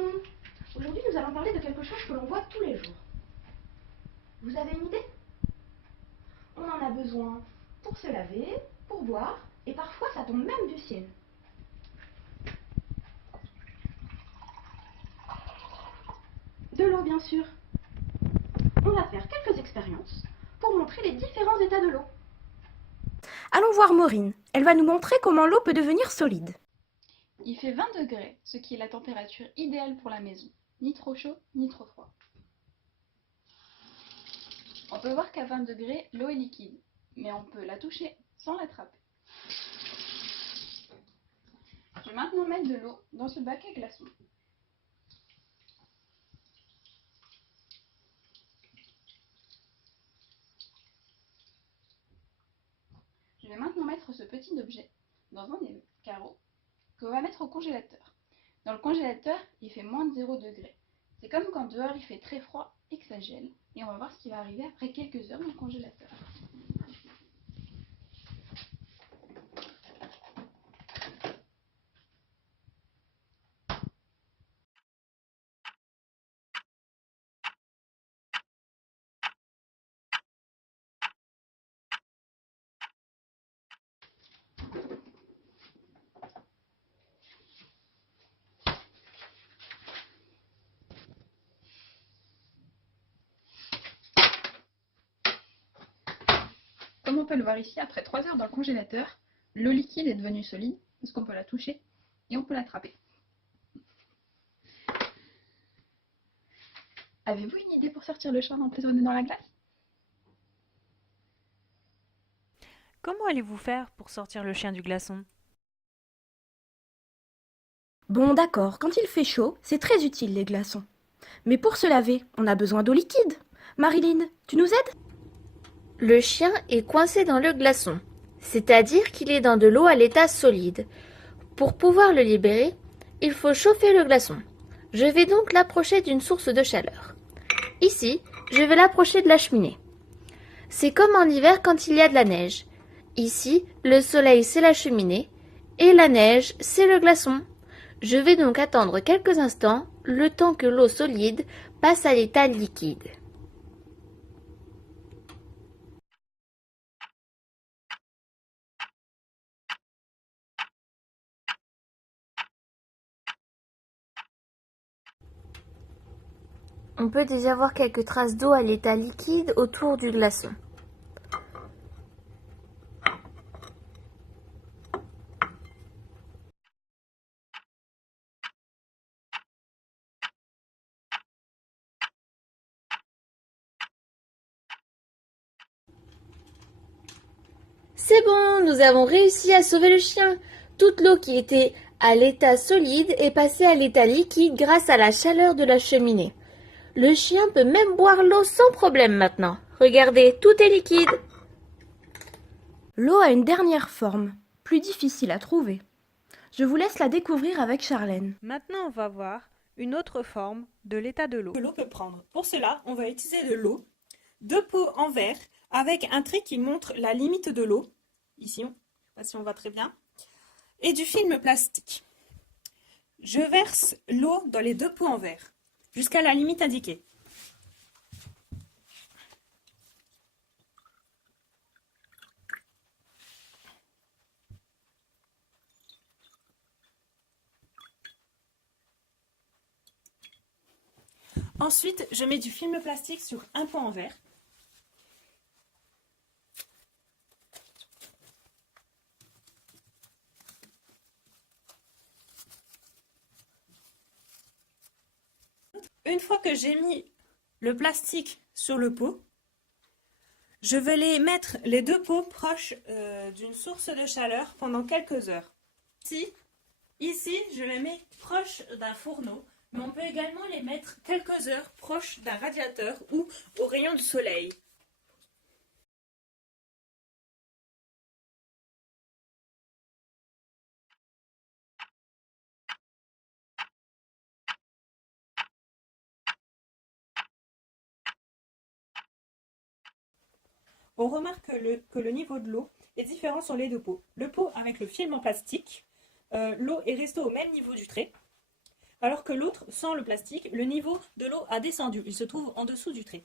monde. Aujourd'hui, nous allons parler de quelque chose que l'on voit tous les jours. Vous avez une idée? On en a besoin pour se laver, pour boire, et parfois ça tombe même du ciel. De l'eau, bien sûr. On va faire quelques expériences pour montrer les différents états de l'eau. Allons voir Maureen. Elle va nous montrer comment l'eau peut devenir solide. Il fait 20 degrés, ce qui est la température idéale pour la maison. Ni trop chaud, ni trop froid. On peut voir qu'à 20 degrés, l'eau est liquide, mais on peut la toucher sans l'attraper. Je vais maintenant mettre de l'eau dans ce bac à glaçons. Je vais maintenant mettre ce petit objet dans un des carreaux qu'on va mettre au congélateur. Dans le congélateur, il fait moins de 0 degrés. C'est comme quand dehors il fait très froid et que ça gèle. Et on va voir ce qui va arriver après quelques heures dans le congélateur. Comme on peut le voir ici, après 3 heures dans le congélateur, l'eau liquide est devenue solide parce qu'on peut la toucher et on peut l'attraper. Avez-vous une idée pour sortir le chien emprisonné dans la glace? Comment allez-vous faire pour sortir le chien du glaçon? Bon, d'accord, quand il fait chaud, c'est très utile les glaçons. Mais pour se laver, on a besoin d'eau liquide. Marilyn, tu nous aides? Le chien est coincé dans le glaçon, c'est-à-dire qu'il est dans de l'eau à l'état solide. Pour pouvoir le libérer, il faut chauffer le glaçon. Je vais donc l'approcher d'une source de chaleur. Ici, je vais l'approcher de la cheminée. C'est comme en hiver quand il y a de la neige. Ici, le soleil c'est la cheminée et la neige c'est le glaçon. Je vais donc attendre quelques instants, le temps que l'eau solide passe à l'état liquide. On peut déjà voir quelques traces d'eau à l'état liquide autour du glaçon. C'est bon, nous avons réussi à sauver le chien. Toute l'eau qui était à l'état solide est passée à l'état liquide grâce à la chaleur de la cheminée. Le chien peut même boire l'eau sans problème maintenant. Regardez, tout est liquide. L'eau a une dernière forme, plus difficile à trouver. Je vous laisse la découvrir avec Charlène. Maintenant, on va voir une autre forme de l'état de l'eau. Que l'eau peut prendre. Pour cela, on va utiliser de l'eau, deux pots en verre avec un trait qui montre la limite de l'eau. Ici, je ne sais pas si on voit très bien. Et du film plastique. Je verse l'eau dans les deux pots en verre jusqu'à la limite indiquée. Ensuite, je mets du film plastique sur un pot en verre. Une fois que j'ai mis le plastique sur le pot, je vais les mettre les deux pots proches d'une source de chaleur pendant quelques heures. Ici, je les mets proches d'un fourneau, mais on peut également les mettre quelques heures proches d'un radiateur ou au rayon du soleil. On remarque que le niveau de l'eau est différent sur les deux pots. Le pot avec le film en plastique, l'eau est restée au même niveau du trait. alors que l'autre, sans le plastique, le niveau de l'eau a descendu. Il se trouve en dessous du trait.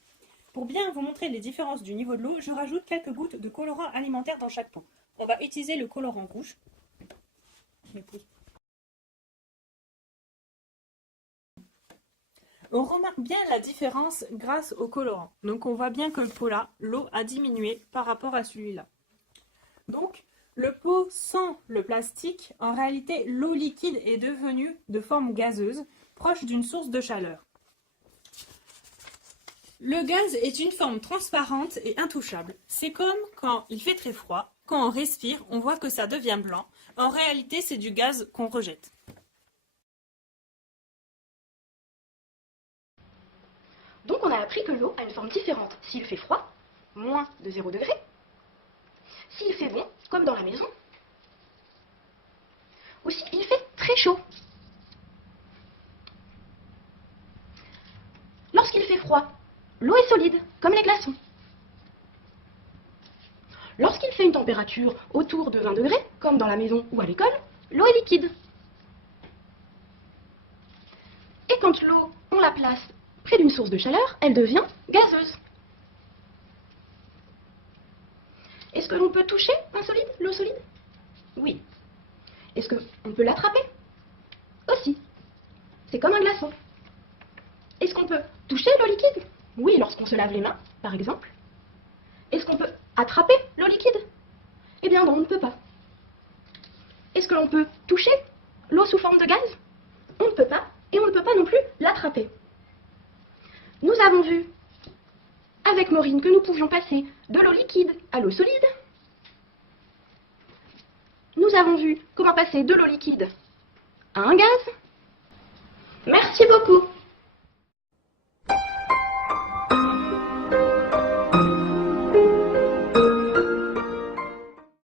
Pour bien vous montrer les différences du niveau de l'eau, je rajoute quelques gouttes de colorant alimentaire dans chaque pot. On va utiliser le colorant rouge. On remarque bien la différence grâce au colorant. Donc on voit bien que le pot là, l'eau a diminué par rapport à celui-là. Donc le pot sans le plastique, en réalité l'eau liquide est devenue de forme gazeuse, proche d'une source de chaleur. Le gaz est une forme transparente et intouchable. C'est comme quand il fait très froid, quand on respire, on voit que ça devient blanc. En réalité, c'est du gaz qu'on rejette. Donc on a appris que l'eau a une forme différente s'il fait froid, moins de 0 degré, s'il fait bon, comme dans la maison, ou s'il fait très chaud. Lorsqu'il fait froid, l'eau est solide, comme les glaçons. Lorsqu'il fait une température autour de 20 degrés, comme dans la maison ou à l'école, l'eau est liquide. Et quand l'eau, on la place près d'une source de chaleur, elle devient gazeuse. Est-ce que l'on peut toucher un solide, l'eau solide? Oui. Est-ce qu'on peut l'attraper? Aussi. C'est comme un glaçon. Est-ce qu'on peut toucher l'eau liquide? Oui, lorsqu'on se lave les mains, par exemple. Est-ce qu'on peut attraper l'eau liquide? Eh bien non, on ne peut pas. Est-ce que l'on peut toucher l'eau sous forme de gaz? On ne peut pas, et on ne peut pas non plus l'attraper. Nous avons vu, avec Maureen, que nous pouvions passer de l'eau liquide à l'eau solide. Nous avons vu comment passer de l'eau liquide à un gaz. Merci beaucoup.